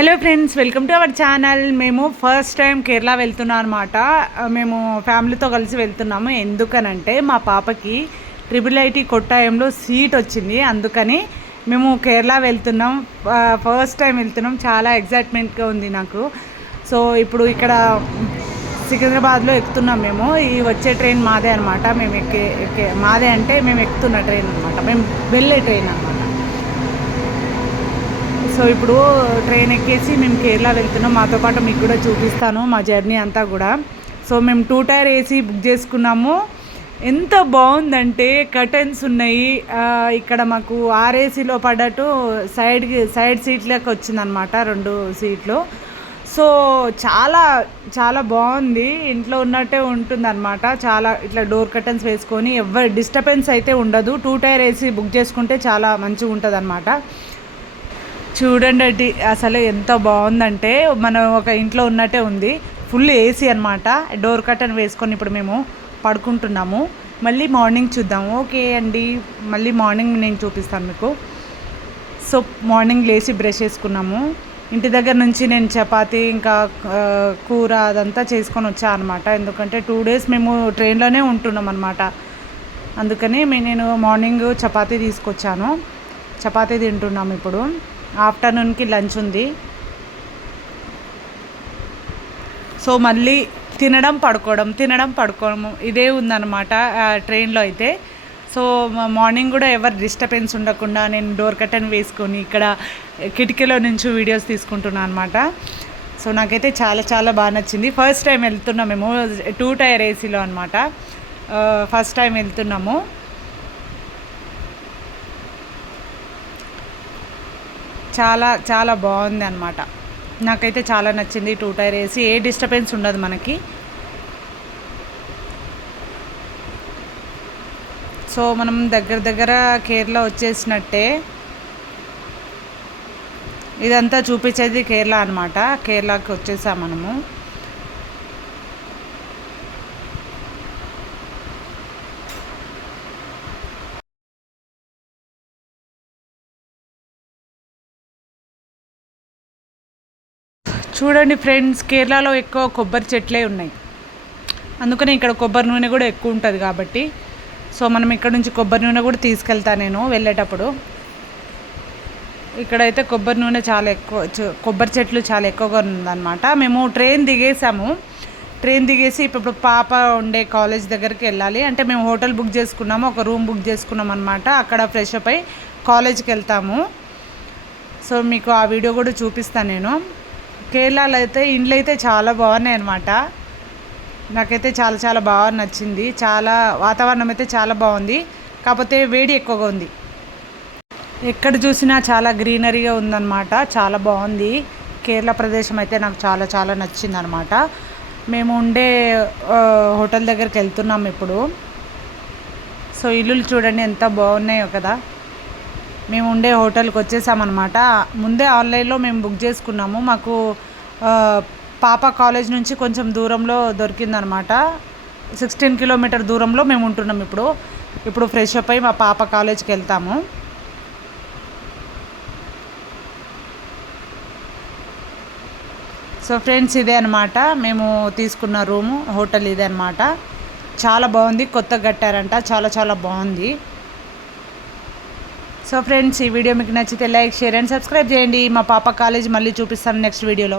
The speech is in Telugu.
Hello friends, welcome to our channel. మేము ఫస్ట్ టైం కేరళ వెళ్తున్నాం అనమాట. మేము ఫ్యామిలీతో కలిసి వెళ్తున్నాము. ఎందుకనంటే మా పాపకి IIIT కొట్టాయంలో సీట్ వచ్చింది. అందుకని మేము కేరళ వెళ్తున్నాం. ఫస్ట్ టైం వెళ్తున్నాం. చాలా ఎగ్జైట్మెంట్గా ఉంది నాకు. సో ఇప్పుడు ఇక్కడ సికింద్రాబాద్లో ఎక్కుతున్నాం. మేము ఈ వచ్చే ట్రైన్ మాదే అనమాట. మేము మాదే అంటే మేము ఎక్కుతున్న ట్రైన్ అనమాట. మేము వెళ్ళే ట్రైన్ అనమాట. సో ఇప్పుడు ట్రైన్ ఎక్కేసి మేము కేరళ వెళ్తున్నాం. మాతో పాటు మీకు కూడా చూపిస్తాను మా జర్నీ అంతా కూడా. సో మేము 2 టైర్ ఏసీ బుక్ చేసుకున్నాము. ఎంత బాగుందంటే కర్టన్స్ ఉన్నాయి. ఇక్కడ మాకు ఏసీలో పడ్డట్టు సైడ్ సీట్లకు వచ్చిందనమాట, 2 సీట్లు. సో చాలా చాలా బాగుంది. ఇంట్లో ఉన్నట్టే ఉంటుందన్నమాట. చాలా ఇట్లా డోర్ కర్టన్స్ వేసుకొని ఎవరి డిస్టర్బెన్స్ అయితే ఉండదు. 2 టైర్ ఏసీ బుక్ చేసుకుంటే చాలా మంచిగా ఉంటుంది అనమాట. చూడండి అది అసలు ఎంత బాగుందంటే మనం ఒక ఇంట్లో ఉన్నట్టే ఉంది. ఫుల్ ఏసీ అనమాట. డోర్ కర్టన్ వేసుకొని ఇప్పుడు మేము పడుకుంటున్నాము. మళ్ళీ మార్నింగ్ చూద్దాము. ఓకే అండి, మళ్ళీ మార్నింగ్ నేను చూపిస్తాను మీకు. సో మార్నింగ్ లేచి బ్రష్ చేసుకున్నాము. ఇంటి దగ్గర నుంచి నేను చపాతీ ఇంకా కూర అదంతా చేసుకొని వచ్చాను అనమాట. ఎందుకంటే 2 డేస్ మేము ట్రైన్లోనే ఉంటున్నాం అనమాట. అందుకని నేను మార్నింగ్ చపాతీ తీసుకొచ్చాను. చపాతీ తింటున్నాము. ఇప్పుడు ఆఫ్టర్నూన్కి లంచ్ ఉంది. సో మళ్ళీ తినడం పడుకోవడం ఇదే ఉందన్నమాట ట్రైన్లో అయితే. సో మార్నింగ్ కూడా ఎవరు డిస్టర్బెన్స్ ఉండకుండా నేను డోర్ కర్టన్ వేసుకొని ఇక్కడ కిటికీలో నుంచి వీడియోస్ తీసుకుంటున్నాను అనమాట. సో నాకైతే చాలా చాలా బాగా నచ్చింది. ఫస్ట్ టైం వెళ్తున్నాం మేము 2 టైర్ ఏసీలో అనమాట. ఫస్ట్ టైం వెళ్తున్నాము. చాలా చాలా బాగుంది అనమాట. నాకైతే చాలా నచ్చింది 2 టైర్ ఏసీ. ఏ డిస్టర్బెన్స్ ఉండదు మనకి. సో మనం దగ్గర కేరళ వచ్చేసినట్టే. ఇదంతా చూపించేది కేరళ అనమాట. కేరళకి వచ్చేసాం మనము. చూడండి ఫ్రెండ్స్, కేరళలో ఎక్కువ కొబ్బరి చెట్లే ఉన్నాయి. అందుకని ఇక్కడ కొబ్బరి నూనె కూడా ఎక్కువ ఉంటుంది కాబట్టి సో మనం ఇక్కడ నుంచి కొబ్బరి నూనె కూడా తీసుకెళ్తాను నేను వెళ్ళేటప్పుడు. ఇక్కడైతే కొబ్బరి నూనె చాలా ఎక్కువ, కొబ్బరి చెట్లు చాలా ఎక్కువగా ఉందన్నమాట. మేము ట్రైన్ దిగేసి ఇప్పుడు పాప ఉండే కాలేజ్ దగ్గరికి వెళ్ళాలి. అంటే మేము హోటల్ బుక్ చేసుకున్నాము, ఒక రూమ్ బుక్ చేసుకున్నాం అనమాట. అక్కడ ఫ్రెష్ అప్ అయి కాలేజ్కి వెళ్తాము. సో మీకు ఆ వీడియో కూడా చూపిస్తాను నేను. కేరళలో అయితే ఇండ్లు అయితే చాలా బాగున్నాయి అనమాట. నాకైతే చాలా చాలా బాగా నచ్చింది. చాలా వాతావరణం అయితే చాలా బాగుంది. కాకపోతే వేడి ఎక్కువగా ఉంది. ఎక్కడ చూసినా చాలా గ్రీనరీగా ఉందన్నమాట. చాలా బాగుంది. కేరళ ప్రదేశం అయితే నాకు చాలా చాలా నచ్చింది అనమాట. మేము ఉండే హోటల్ దగ్గరికి వెళ్తున్నాం ఇప్పుడు. సో ఇల్లులు చూడండి ఎంత బాగున్నాయో కదా. మేము ఉండే హోటల్కి వచ్చేసామన్నమాట. ముందే ఆన్లైన్లో మేము బుక్ చేసుకున్నాము. మాకు పాప కాలేజ్ నుంచి కొంచెం దూరంలో దొరికిందనమాట. 16 కిలోమీటర్ దూరంలో మేము ఉంటున్నాం ఇప్పుడు ఫ్రెష్ అప్ అయి మా పాప కాలేజ్కి వెళ్తాము. సో ఫ్రెండ్స్, ఇదే అనమాట మేము తీసుకున్న రూము, హోటల్ ఇదే అనమాట. చాలా బాగుంది. కొత్తగా కట్టారంట. చాలా చాలా బాగుంది. సో ఫ్రెండ్స్, ఈ వీడియో మీకు నచ్చితే లైక్, షేర్ అండ్ సబ్స్క్రైబ్ చేయండి. మా పాప కాలేజ్ మళ్ళీ చూపిస్తాను నెక్స్ట్ వీడియోలో.